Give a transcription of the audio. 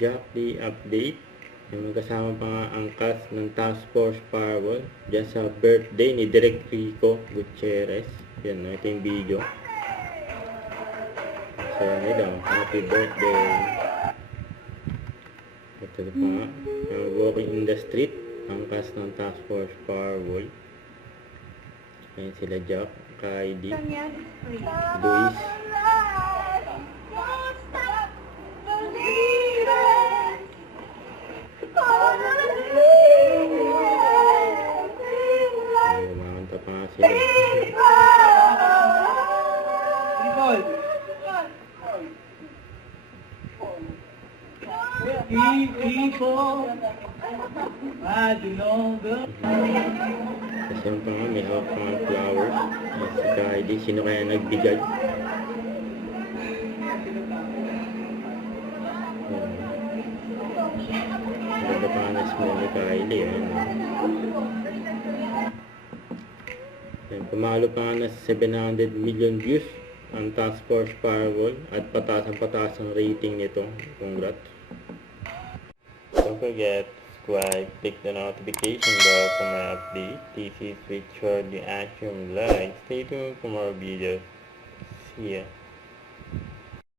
Jack D update. Yung kasama pa nga ang cast ng Task Force Firewall dyan sa birthday ni Direk Rico Gutierrez. Yan, ito yung video. So, nila, happy birthday. Ito pa nga, walking in the street, ang cast ng Task Force Firewall. Ayan sila Jack, Kylie, Luis. Kumanta pa nga sila. Kasi yung pa nga, may hawak pa nga flowers. Si Kylie, sino kaya nagbigay? Ganda pa nga na small ni Kylie. Pumalo pa nga na 700 million views ang Task Force Firewall at pataas ang rating nito. Congrats. Don't forget, subscribe, click the notification bell for my update. This is Richard the Action Live. Stay tuned for more videos. See ya.